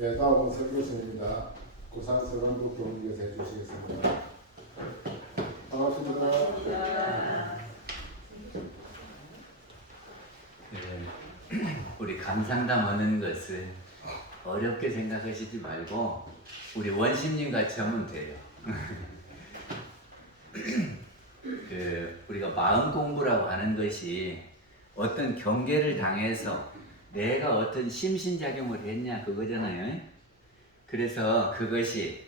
예, 다음은 설교순입니다. 고산 서강국 동기에서 해주시겠습니다. 반갑습니다. 우리 감상담 하는 것을 어렵게 생각하시지 말고 우리 원심님 같이 하면 돼요. 우리가 마음 공부라고 하는 것이 어떤 경계를 당해서 내가 어떤 심신작용을 했냐 그거잖아요. 그래서 그것이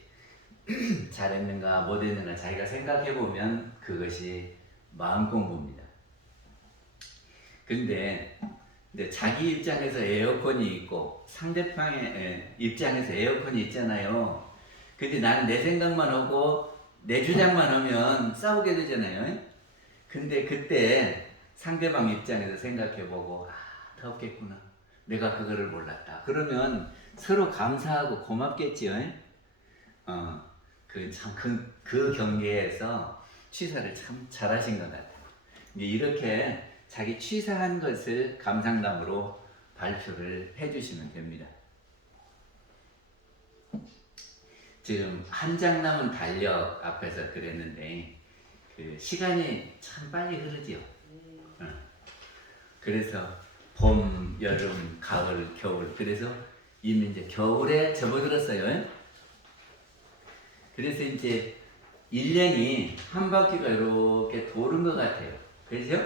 잘했는가 못했는가 자기가 생각해보면 그것이 마음 공부입니다. 근데 자기 입장에서 에어컨이 있고 상대방의 입장에서 에어컨이 있잖아요. 근데 나는 내 생각만 하고 내 주장만 하면 싸우게 되잖아요. 근데 그때 상대방 입장에서 생각해보고 덥겠구나. 내가 그거를 몰랐다. 그러면 서로 감사하고 고맙겠지요. 그 경계에서 취사를 참 잘하신 것 같아요. 이렇게 자기 취사한 것을 감상담으로 발표를 해주시면 됩니다. 지금 한 장 남은 달력 앞에서 그랬는데 시간이 참 빨리 흐르지요. 그래서 봄, 여름, 가을, 겨울, 그래서 이미 이제 겨울에 접어들었어요. 그래서 이제 1년이 한 바퀴가 이렇게 도는 것 같아요. 그렇죠?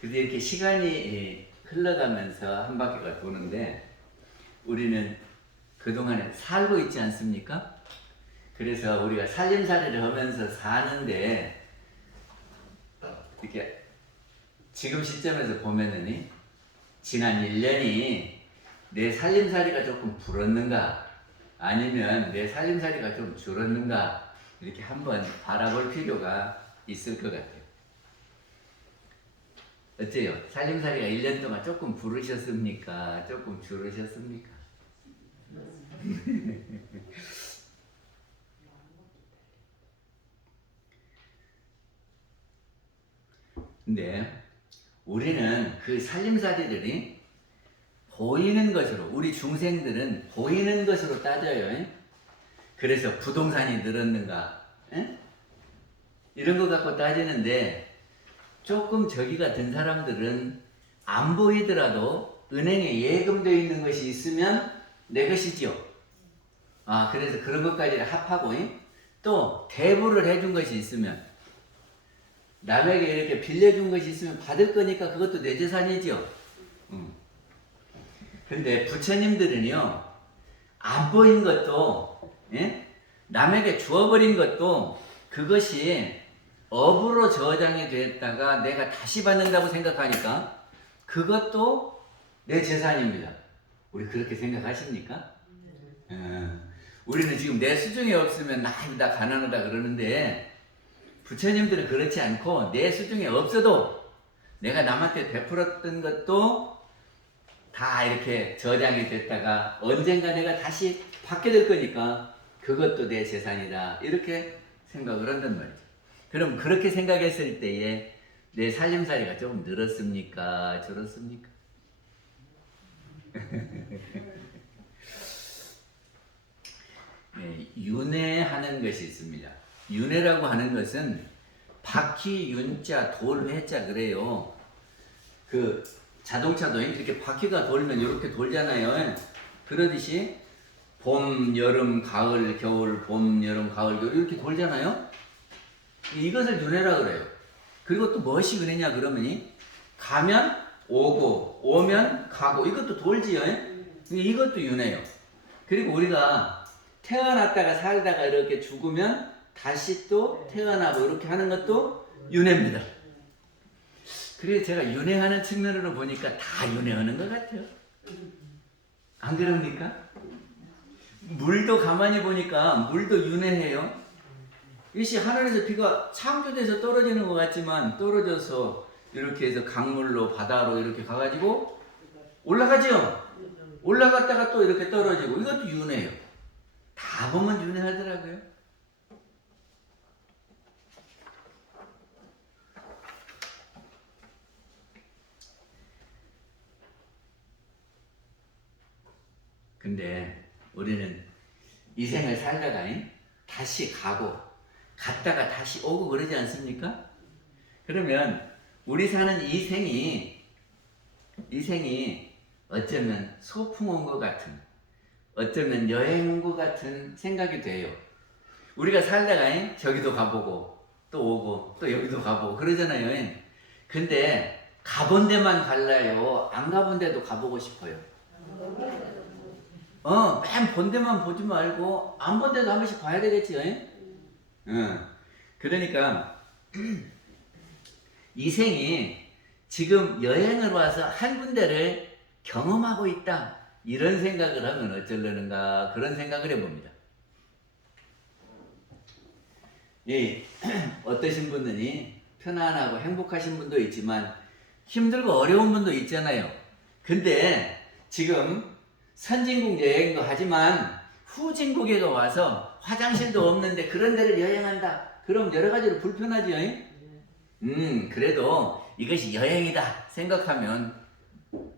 그래서 이렇게 시간이 흘러가면서 한 바퀴가 도는데 우리는 그동안에 살고 있지 않습니까? 그래서 우리가 살림살이를 하면서 사는데 이렇게 지금 시점에서 보면은 지난 1년이 내 살림살이가 조금 불었는가 아니면 내 살림살이가 좀 줄었는가 이렇게 한번 바라볼 필요가 있을 것 같아요. 어때요? 살림살이가 1년 동안 조금 부르셨습니까? 조금 줄으셨습니까? 근데 우리는 그 살림살이들이 보이는 것으로, 우리 중생들은 보이는 것으로 따져요. 그래서 부동산이 늘었는가? 이런 거 갖고 따지는데 조금 저기가 든 사람들은 안 보이더라도 은행에 예금되어 있는 것이 있으면 내 것이지요. 그래서 그런 것까지 합하고 또 대부를 해준 것이 있으면 남에게 이렇게 빌려준 것이 있으면 받을 거니까 그것도 내 재산이지요. 근데 부처님들은요, 안 보인 것도, 남에게 주어버린 것도 그것이 업으로 저장이 됐다가 내가 다시 받는다고 생각하니까 그것도 내 재산입니다. 우리 그렇게 생각하십니까? 우리는 지금 내 수중에 없으면 나 가난하다 그러는데 부처님들은 그렇지 않고 내 수중에 없어도 내가 남한테 베풀었던 것도 다 이렇게 저장이 됐다가 언젠가 내가 다시 받게 될 거니까 그것도 내 재산이다 이렇게 생각을 한단 말이죠. 그럼 그렇게 생각했을 때에 내 살림살이가 조금 늘었습니까? 줄었습니까? 네, 윤회하는 것이 있습니다. 윤회라고 하는 것은 바퀴 윤자 돌회자 그래요. 그 자동차도 이렇게 바퀴가 돌면 이렇게 돌잖아요. 그러듯이 봄, 여름, 가을, 겨울, 봄, 여름, 가을, 겨울 이렇게 돌잖아요. 이것을 윤회라 그래요. 그리고 또 무엇이 은혜냐 그러면 가면 오고 오면 가고 이것도 돌지요. 이것도 윤회요. 그리고 우리가 태어났다가 살다가 이렇게 죽으면 다시 또 태어나고 이렇게 하는 것도 윤회입니다. 그래서 제가 윤회하는 측면으로 보니까 다 윤회하는 것 같아요. 안 그럽니까? 물도 가만히 보니까 물도 윤회해요. 이것이 하늘에서 비가 창조돼서 떨어지는 것 같지만 떨어져서 이렇게 해서 강물로 바다로 이렇게 가가지고 올라가죠. 올라갔다가 또 이렇게 떨어지고 이것도 윤회예요. 다 보면 윤회하더라고요. 근데 우리는 이 생을 살다가 다시 가고 갔다가 다시 오고 그러지 않습니까? 그러면 우리 사는 이 생이 어쩌면 소풍 온 것 같은, 어쩌면 여행 온 것 같은 생각이 돼요. 우리가 살다가 저기도 가보고 또 오고 또 여기도 가보고 그러잖아요. 근데 가본 데만 갈라요? 안 가본 데도 가보고 싶어요? 맨 본 데만 보지 말고 안 본 데도 한 번씩 봐야 되겠지요. 그러니까 이 생이 지금 여행을 와서 한 군데를 경험하고 있다, 이런 생각을 하면 어쩌려는가, 그런 생각을 해봅니다. 어떠신 분은 편안하고 행복하신 분도 있지만 힘들고 어려운 분도 있잖아요. 근데 지금 선진국 여행도 하지만 후진국에 와서 화장실도 없는데 그런 데를 여행한다, 그럼 여러 가지로 불편하죠. 그래도 이것이 여행이다 생각하면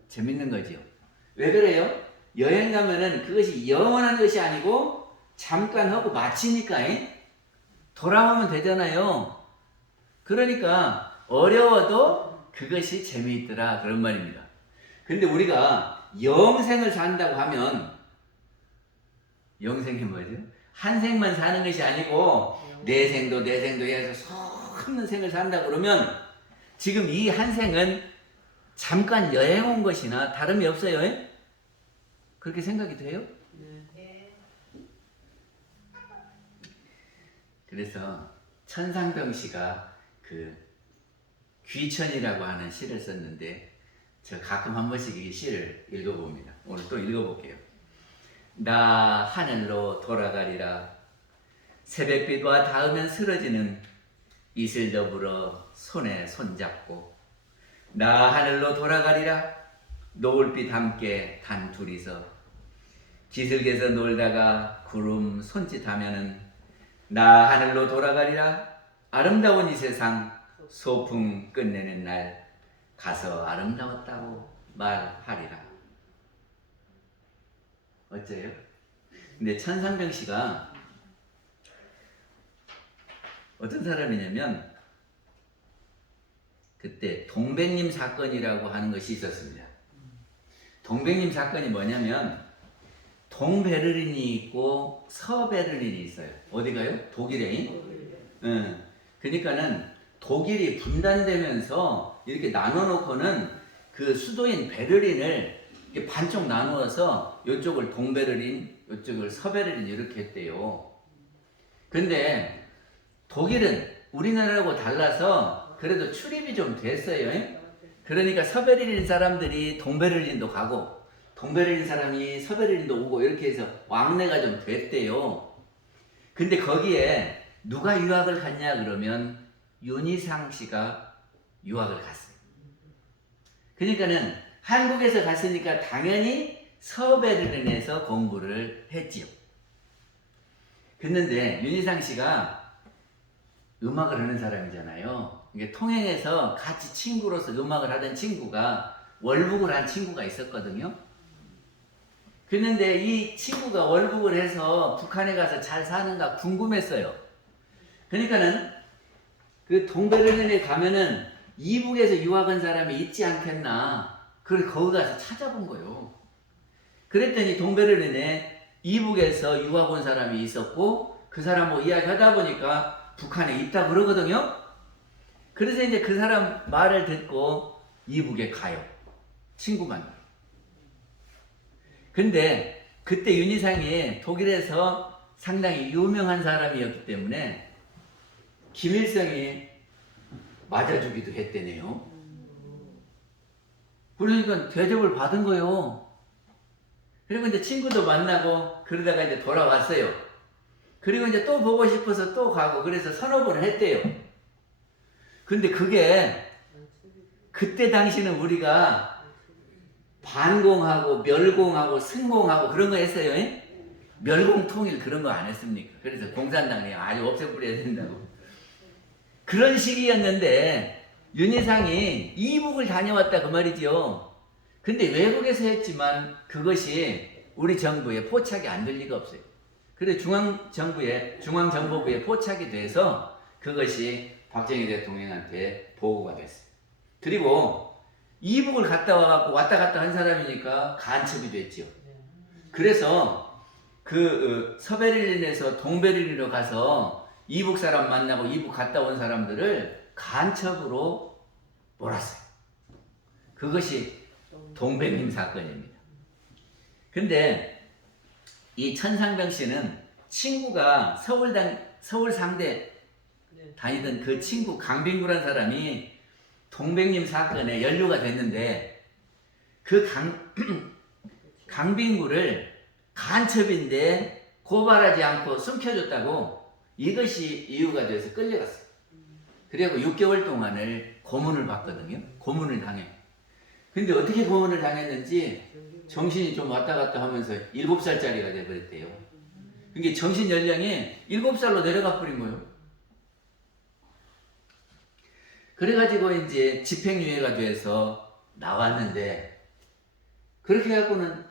재밌는 거지요. 왜 그래요? 여행 가면은 그것이 영원한 것이 아니고 잠깐 하고 마치니까 돌아오면 되잖아요. 그러니까 어려워도 그것이 재미있더라, 그런 말입니다. 근데 우리가 영생을 산다고 하면, 영생이 뭐죠? 한 생만 사는 것이 아니고 내 생도 해서 수없는 생을 산다 그러면 지금 이 한 생은 잠깐 여행 온 것이나 다름이 없어요. 그렇게 생각이 돼요? 네. 그래서 천상병 씨가 그 귀천이라고 하는 시를 썼는데, 저 가끔 한 번씩 이 시를 읽어봅니다. 오늘 또 읽어볼게요. 나 하늘로 돌아가리라. 새벽빛과 닿으면 쓰러지는 이슬 더불어 손에 손잡고, 나 하늘로 돌아가리라. 노을빛 함께 단 둘이서 기슭에서 놀다가 구름 손짓하면은 나 하늘로 돌아가리라. 아름다운 이 세상 소풍 끝내는 날 가서 아름다웠다고 말하리라. 어째요? 근데 천상병 씨가 어떤 사람이냐면, 그때 동백님 사건이라고 하는 것이 있었습니다. 동백님 사건이 뭐냐면, 동베를린이 있고 서베를린이 있어요. 어디가요? 독일에. 그러니까는 독일이 분단되면서 이렇게 나눠놓고는 그 수도인 베를린을 이렇게 반쪽 나누어서 이쪽을 동베를린, 이쪽을 서베를린 이렇게 했대요. 근데 독일은 우리나라하고 달라서 그래도 출입이 좀 됐어요. 그러니까 서베를린 사람들이 동베를린도 가고 동베를린 사람이 서베를린도 오고 이렇게 해서 왕래가 좀 됐대요. 근데 거기에 누가 유학을 갔냐 그러면 윤희상 씨가 유학을 갔어요. 그러니까는 한국에서 갔으니까 당연히 서베를린에서 공부를 했지요. 그런데 윤희상 씨가 음악을 하는 사람이잖아요. 이게 통행해서 같이 친구로서 음악을 하던 친구가 월북을 한 친구가 있었거든요. 그런데 이 친구가 월북을 해서 북한에 가서 잘 사는가 궁금했어요. 그러니까는 그 동베를린에 가면은 이북에서 유학한 사람이 있지 않겠나. 그래서 거기 가서 찾아본 거예요. 그랬더니 동베를린에 이북에서 유학 온 사람이 있었고 그 사람하고 이야기하다 보니까 북한에 있다 그러거든요. 그래서 이제 그 사람 말을 듣고 이북에 가요. 친구만. 근데 그때 윤희상이 독일에서 상당히 유명한 사람이었기 때문에 김일성이 맞아주기도 했대네요. 그러니까 대접을 받은 거예요. 그리고 이제 친구도 만나고 그러다가 이제 돌아왔어요. 그리고 이제 또 보고 싶어서 또 가고 그래서 서너 번을 했대요. 근데 그게 그때 당시는 우리가 반공하고 멸공하고 승공하고 그런 거 했어요. 멸공통일 그런 거 안 했습니까? 그래서 공산당이 아주 없애버려야 된다고. 그런 시기였는데 윤희상이 이북을 다녀왔다 그 말이죠. 근데 외국에서 했지만 그것이 우리 정부에 포착이 안 될 리가 없어요. 그래 중앙정보부에 포착이 돼서 그것이 박정희 대통령한테 보고가 됐어요. 그리고 이북을 갔다 와갖고 왔다 갔다 한 사람이니까 간첩이 됐죠. 그래서 그 서베를린에서 동베를린으로 가서 이북 사람 만나고 이북 갔다 온 사람들을 간첩으로 몰았어요. 그것이 동백림 사건입니다. 근데 이 천상병 씨는 친구가 서울 상대 다니던 그 친구 강빙구란 사람이 동백림 사건에 연루가 됐는데 그 강빙구를 간첩인데 고발하지 않고 숨겨줬다고 이것이 이유가 돼서 끌려갔어요. 그리고 6개월 동안을 고문을 받거든요. 고문을 당해. 근데 어떻게 고문을 당했는지 정신이 좀 왔다 갔다 하면서 7살짜리가 돼버렸대요. 그게 정신 연령이 7살로 내려가 버린 거예요. 그래가지고 이제 집행유예가 돼서 나왔는데 그렇게 해갖고는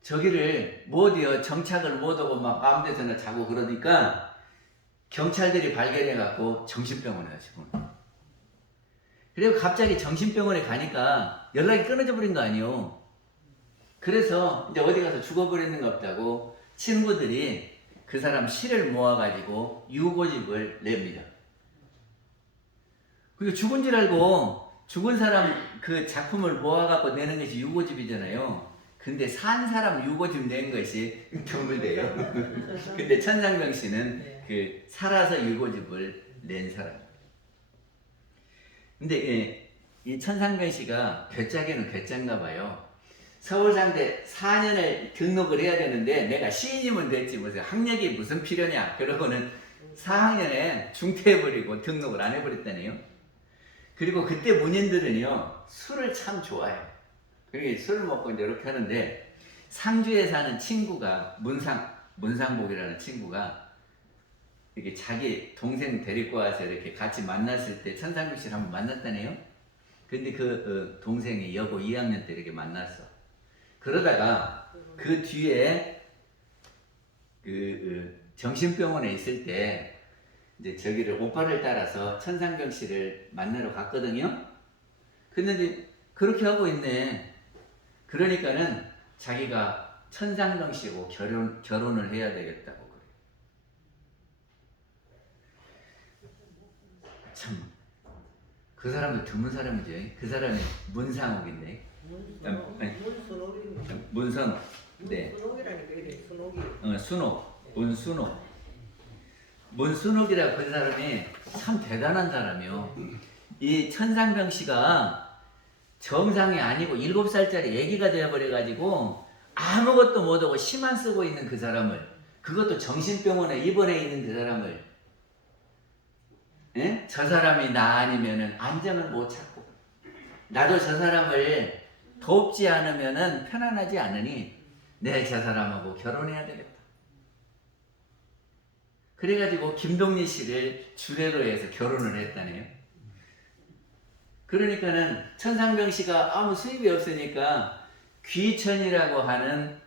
저기를 못 이어 정착을 못하고 막 아무 데서나 자고 그러니까 경찰들이 발견해갖고 정신병원에 가시고 그리고 갑자기 정신병원에 가니까 연락이 끊어져 버린 거 아니에요. 그래서 이제 어디 가서 죽어버리는 것 같다고 친구들이 그 사람 시를 모아가지고 유고집을 냅니다. 그리고 죽은 줄 알고 죽은 사람 그 작품을 모아갖고 내는 것이 유고집이잖아요. 근데 산 사람 유고집 낸 것이 경물대예요. 근데 천상병 씨는 그 살아서 유고집을 낸 사람. 근데 이 천상병 씨가 괴짜기는 괴짜인가 봐요. 서울상대 4년을 등록을 해야 되는데 내가 시인이면 됐지 무슨 학력이 무슨 필요냐. 그러고는 4학년에 중퇴해버리고 등록을 안 해버렸다네요. 그리고 그때 문인들은요 술을 참 좋아해요. 그러니까 술을 먹고 이제 이렇게 하는데 상주에 사는 친구가 문상복이라는 친구가 이렇게 자기 동생 데리고 와서 이렇게 같이 만났을 때 천상병 씨를 한번 만났다네요. 근데 그 동생이 여고 2학년 때 이렇게 만났어. 그러다가 그 뒤에 정신병원에 있을 때 이제 저기를 오빠를 따라서 천상병 씨를 만나러 갔거든요. 근데 그렇게 하고 있네. 그러니까는 자기가 천상병 씨하고 결혼을 해야 되겠다고 그래. 참, 그 사람도 드문 사람이죠. 그 사람이 문상옥인데. 문선옥. 네. 순옥이라니까 이래 순옥이. 순옥. 문순옥이라고 그 사람이 참 대단한 사람이요. 이 천상병 씨가 정상이 아니고 7살짜리 애기가 되어버려가지고 아무것도 못하고 시만 쓰고 있는 그 사람을, 그것도 정신병원에 입원해 있는 그 사람을, 예? 저 사람이 나 아니면은 안정을 못 찾고 나도 저 사람을 돕지 않으면은 편안하지 않으니 내 저 사람하고 결혼해야 되겠다. 그래가지고 김동리 씨를 주례로 해서 결혼을 했다네요. 그러니까는 천상병 씨가 아무 수입이 없으니까 귀천이라고 하는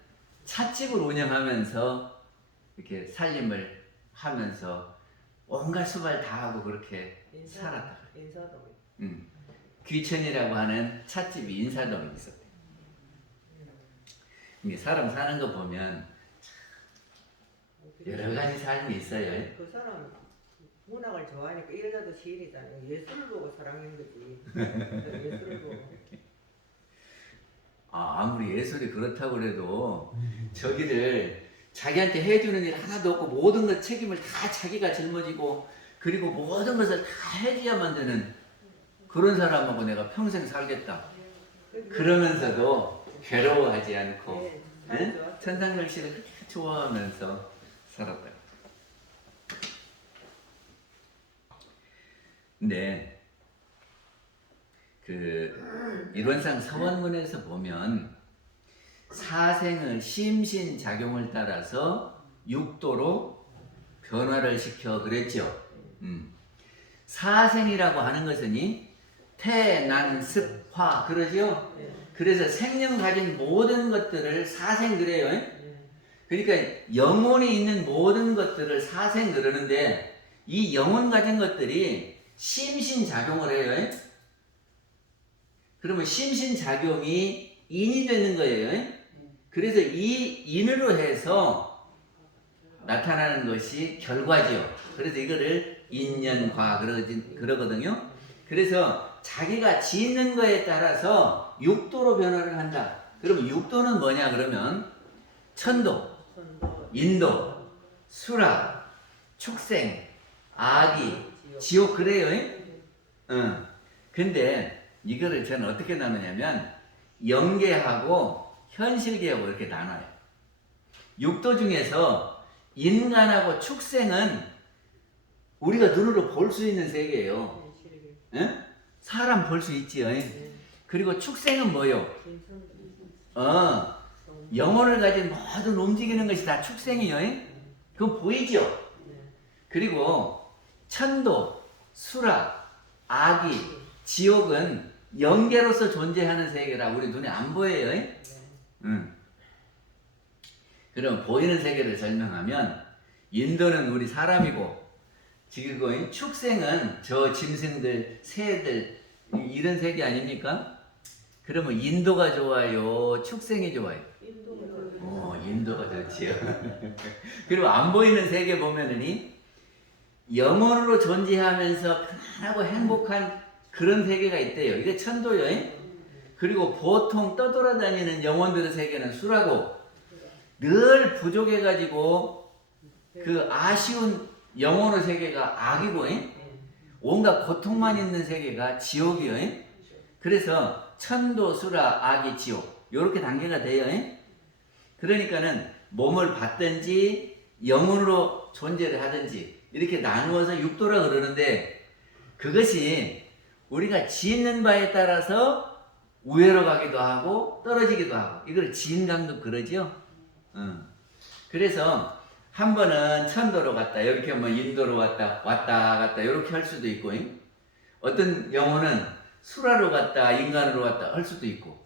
찻집을 운영하면서 이렇게 살림을 하면서 온갖 수발 다 하고 그렇게 살았다. 인사동. 귀천이라고 하는 찻집이 인사동에 있었대요. 이게 사람 사는 거 보면 여러 가지 삶이 있어요. 그 사람 문학을 좋아하니까 이 여자도 시인이잖아요. 예술을 보고 사랑한 거지. 예술을 보고. 아무리 예술이 그렇다고 그래도 저기를 자기한테 해주는 일 하나도 없고 모든 것 책임을 다 자기가 짊어지고 그리고 모든 것을 다 해줘야만 되는 그런 사람하고 내가 평생 살겠다. 그러면서도 괴로워하지 않고 천상병 씨를 그렇게 좋아하면서 살았다. 근데 그 일원상 서원문에서 보면 사생의 심신작용을 따라서 육도로 변화를 시켜 그랬죠. 사생이라고 하는 것은 태난습화 그러죠. 그래서 생명 가진 모든 것들을 사생 그래요. 예. 그러니까 영혼이 있는 모든 것들을 사생 그러는데 이 영혼 가진 것들이 심신작용을 해요. 그러면 심신작용이 인이 되는 거예요. 그래서 이 인으로 해서 나타나는 것이 결과지요. 그래서 이거를 인연과 그러거든요. 그래서 자기가 짓는 거에 따라서 육도로 변화를 한다. 그러면 육도는 뭐냐 그러면 천도, 인도, 수락, 축생, 악이, 지옥 그래요. 응. 근데 이거를 저는 어떻게 나누냐면 영계하고 현실계하고 이렇게 나눠요. 육도 중에서 인간하고 축생은 우리가 눈으로 볼 수 있는 세계예요. 응? 사람 볼 수 있지요. 그리고 축생은 뭐요? 영혼을 가진 모든 움직이는 것이 다 축생이요. 그건 보이죠? 그리고 천도, 수락, 악이, 지옥은 영계로서 존재하는 세계라 우리 눈에 안 보여요. 그럼 보이는 세계를 설명하면 인도는 우리 사람이고 지금 축생은 저 짐승들, 새들 이런 세계 아닙니까? 그러면 인도가 좋아요? 축생이 좋아요? 인도가 좋지요. 그리고 안 보이는 세계 보면은 영혼으로 존재하면서 편안하고 행복한 그런 세계가 있대요. 이게 천도요. 그리고 보통 떠돌아다니는 영혼들의 세계는 수라고 늘 부족해가지고 그 아쉬운 영혼의 세계가 악이고 온갖 고통만 있는 세계가 지옥이요. 그래서 천도, 수라, 악이, 지옥 이렇게 단계가 돼요. 그러니까는 몸을 받든지 영혼으로 존재를 하든지 이렇게 나누어서 육도라 그러는데 그것이 우리가 짓는 바에 따라서 우회로 가기도 하고 떨어지기도 하고 이걸 지인강도 그러죠. 그래서 한 번은 천도로 갔다 이렇게 뭐 인도로 왔다 갔다 이렇게 할 수도 있고 어떤 영혼은 수라로 갔다 인간으로 갔다 할 수도 있고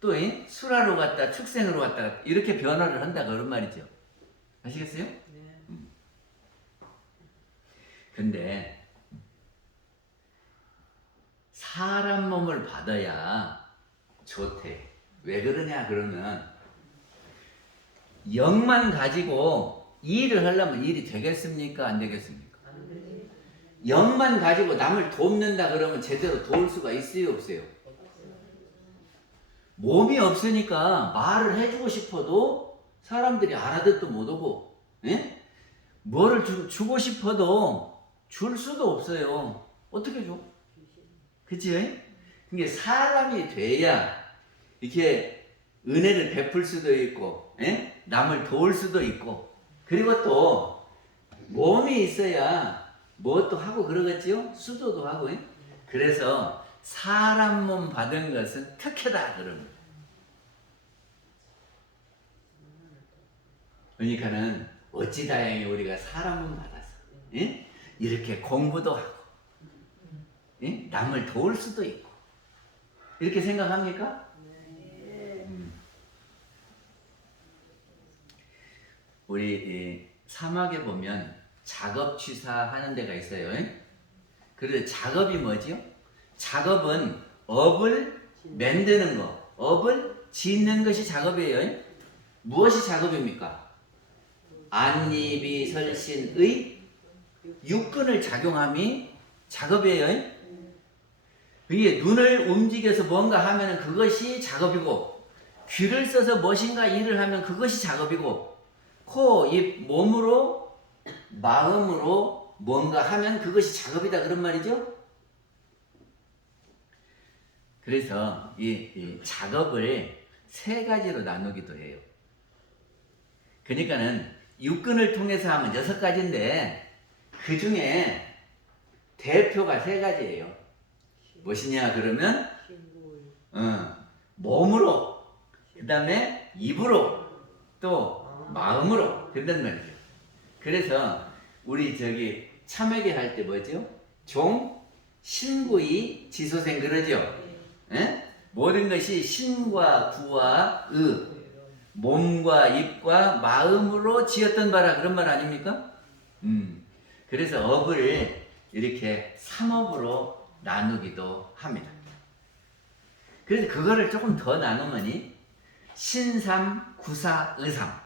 또 수라로 갔다 축생으로 갔다 이렇게 변화를 한다 그런 말이죠. 아시겠어요? 근데 사람 몸을 받아야 좋대. 왜 그러냐 그러면 영만 가지고 일을 하려면 일이 되겠습니까? 안 되겠습니까? 영만 가지고 남을 돕는다 그러면 제대로 도울 수가 있어요? 없어요? 몸이 없으니까 말을 해주고 싶어도 사람들이 알아듣도 못하고 뭐를 주고 싶어도 줄 수도 없어요. 어떻게 줘? 그치? 그게 사람이 돼야 이렇게 은혜를 베풀 수도 있고 남을 도울 수도 있고 그리고 또 몸이 있어야 뭣도 하고 그러겠지요? 수도도 하고 그래서 사람 몸 받은 것은 특혜다 그럽니다. 그러니까는 어찌 다행히 우리가 사람 몸 받아서 이렇게 공부도 하고 남을 도울 수도 있고 이렇게 생각합니까? 우리 사막에 보면 작업취사하는 데가 있어요. 그래서 작업이 뭐지요? 작업은 업을 만드는 거, 업을 짓는 것이 작업이에요. 무엇이 작업입니까? 안니비 설신의 육근을 작용함이 작업이에요. 이게 눈을 움직여서 뭔가 하면 그것이 작업이고 귀를 써서 무엇인가 일을 하면 그것이 작업이고 코, 입, 몸으로 마음으로 뭔가 하면 그것이 작업이다 그런 말이죠. 그래서 이 작업을 세 가지로 나누기도 해요. 그러니까는 육근을 통해서 하면 6가지인데 그 중에 대표가 3가지예요. 무엇이냐 그러면 몸으로 그 다음에 입으로 또 마음으로 그런단 말이죠. 그래서 우리 참회계 할 때 뭐죠? 종, 신구이, 지소생 그러죠? 모든 것이 신과 구와 의, 몸과 입과 마음으로 지었던 바라 그런 말 아닙니까? 그래서 업을 이렇게 삼업으로 나누기도 합니다. 그래서 그거를 조금 더 나누면 신삼, 구사, 의삼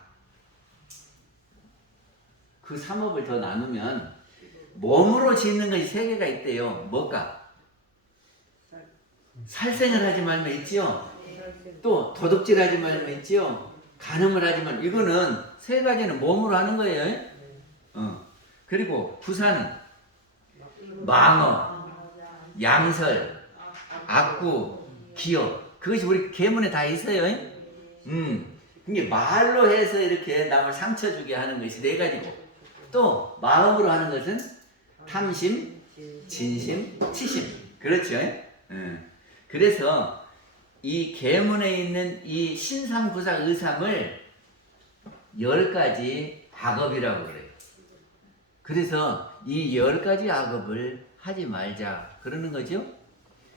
그 삼업을 더 나누면 몸으로 짓는 것이 세 개가 있대요. 뭘까? 살생을 하지 말면 있지요. 또 도둑질하지 말면 있지요. 간음을 하지 말면 이거는 세 가지는 몸으로 하는 거예요. 그리고 구사는 망어, 양설, 악구, 기업 그것이 우리 계문에 다 있어요. 이게 말로 해서 이렇게 남을 상처 주게 하는 것이 네 가지고 또 마음으로 하는 것은 탐심, 진심, 치심 그렇죠. 그래서 이 계문에 있는 이 신삼구사 의삼을 10가지 악업이라고 그래요. 그래서 이 10가지 악업을 하지 말자 그러는 거죠.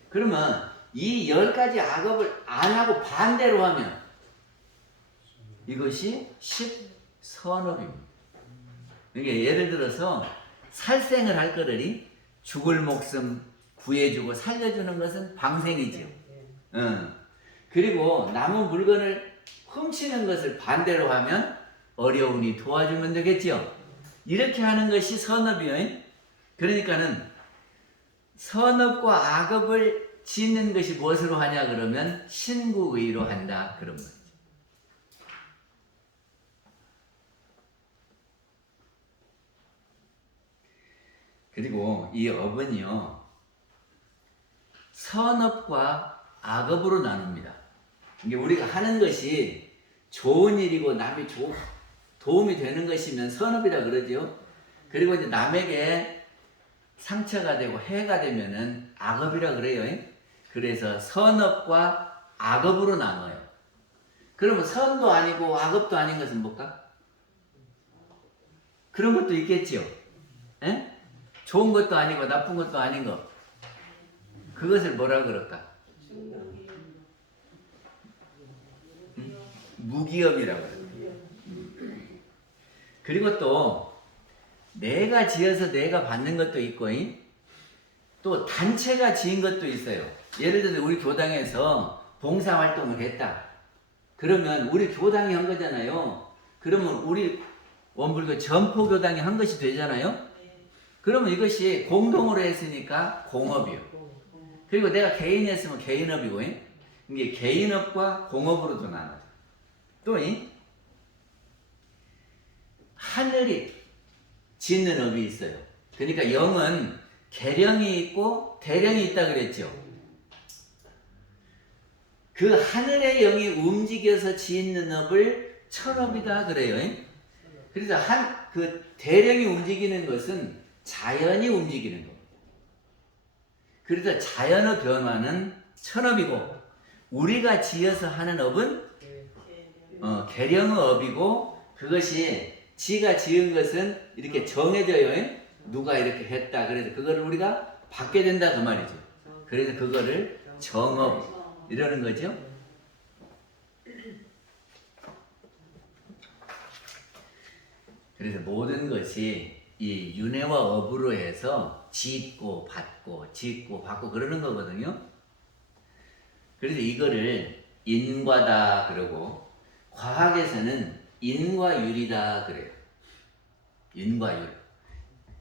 그러면 이 10가지 악업을 안 하고 반대로 하면 이것이 십선업입니다. 그러니까 예를 들어서 살생을 할 거를 죽을 목숨 구해주고 살려주는 것은 방생이죠. 그리고 남은 물건을 훔치는 것을 반대로 하면 어려우니 도와주면 되겠죠. 이렇게 하는 것이 선업이에요. 그러니까는 선업과 악업을 짓는 것이 무엇으로 하냐 그러면 신구의로 한다 그런 거죠. 그리고 이 업은요 선업과 악업으로 나눕니다. 이게 우리가 하는 것이 좋은 일이고 남이 도움이 되는 것이면 선업이라 그러죠. 그리고 이제 남에게 상처가 되고 해가 되면은 악업이라 그래요. 그래서 선업과 악업으로 나눠요. 그러면 선도 아니고 악업도 아닌 것은 뭘까? 그런 것도 있겠죠. 에? 좋은 것도 아니고 나쁜 것도 아닌 것. 그것을 뭐라 그럴까? 무기업이라고 그래요. 그리고 또 내가 지어서 내가 받는 것도 있고 또 단체가 지은 것도 있어요. 예를 들어서 우리 교당에서 봉사활동을 했다. 그러면 우리 교당이 한 거잖아요. 그러면 우리 원불교 전포교당이 한 것이 되잖아요. 그러면 이것이 공동으로 했으니까 공업이요. 그리고 내가 개인이 했으면 개인업이고 이게 개인업과 공업으로도 나눠요. 또 하늘이 짓는 업이 있어요. 그러니까 영은 계령이 있고 대령이 있다 그랬죠. 그 하늘의 영이 움직여서 짓는 업을 천업이다 그래요. 그래서 그 대령이 움직이는 것은 자연이 움직이는 겁니다. 그래서 자연의 변화는 천업이고 우리가 지어서 하는 업은 계령의 업이고 그것이 지가 지은 것은 이렇게 정해져요. 누가 이렇게 했다. 그래서 그거를 우리가 받게 된다 그 말이죠. 그래서 그거를 정업 이러는 거죠. 그래서 모든 것이 이 윤회와 업으로 해서 짓고 받고 그러는 거거든요. 그래서 이거를 인과다 그러고 과학에서는 인과율이다 그래요. 인과율.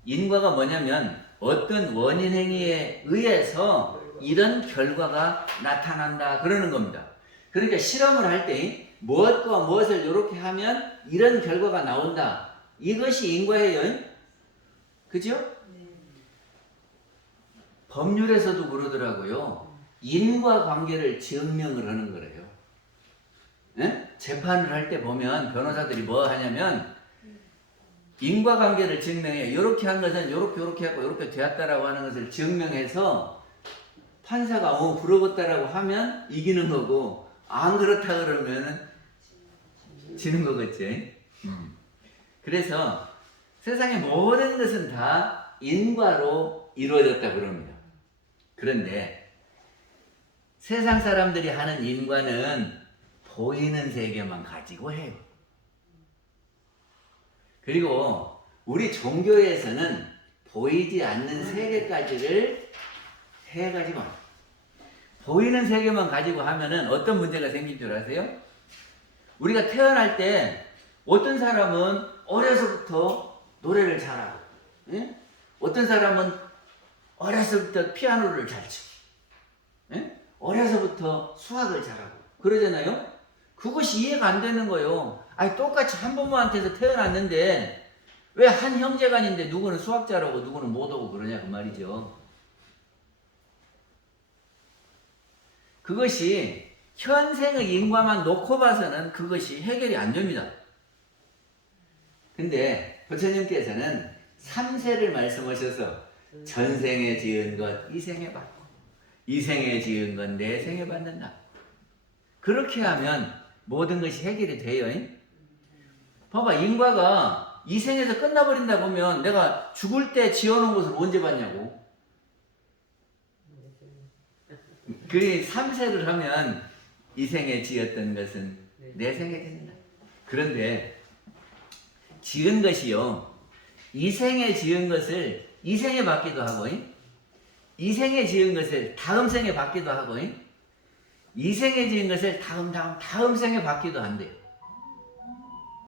인과가 뭐냐면 어떤 원인 행위에 의해서 이런 결과가 나타난다 그러는 겁니다. 그러니까 실험을 할 때 무엇과 무엇을 이렇게 하면 이런 결과가 나온다. 이것이 인과예요. 그죠? 법률에서도 그러더라고요. 인과관계를 증명을 하는 거래요. 네? 재판을 할 때 보면 변호사들이 뭐 하냐면 인과관계를 증명해. 이렇게 한 것은 이렇게 하고 이렇게 되었다라고 하는 것을 증명해서 판사가 그러겠다라고 하면 이기는 거고 안 그렇다 그러면 지는 거겠지. 그래서 세상의 모든 것은 다 인과로 이루어졌다 그럽니다. 그런데 세상 사람들이 하는 인과는 보이는 세계만 가지고 해요. 그리고 우리 종교에서는 보이지 않는 세계까지를 해가지고 보이는 세계만 가지고 하면은 어떤 문제가 생긴 줄 아세요? 우리가 태어날 때 어떤 사람은 어려서부터 노래를 잘하고, 예? 어떤 사람은 어려서부터 피아노를 잘 치고, 예? 어려서부터 수학을 잘하고 그러잖아요. 그것이 이해가 안 되는 거예요. 아니 똑같이 한 부모한테서 태어났는데 왜 한 형제간인데 누구는 수학 잘하고 누구는 못하고 그러냐 그 말이죠. 그것이 현생의 인과만 놓고 봐서는 그것이 해결이 안 됩니다. 근데 부처님께서는 3세를 말씀하셔서 전생에 지은 것 이생에 받고 이생에 지은 것 내생에 받는다. 그렇게 하면 모든 것이 해결이 돼요. 봐봐, 인과가 이생에서 끝나버린다 보면 내가 죽을 때 지어놓은 것을 언제 받냐고. 그 3세를 하면 이생에 지었던 것은 내생에 된다. 그런데 지은 것이요, 이생에 지은 것을 이생에 받기도 하고, 이생에 지은 것을 다음 생에 받기도 하고, 이생에 지은 것을 다음 생에 받기도 한대요.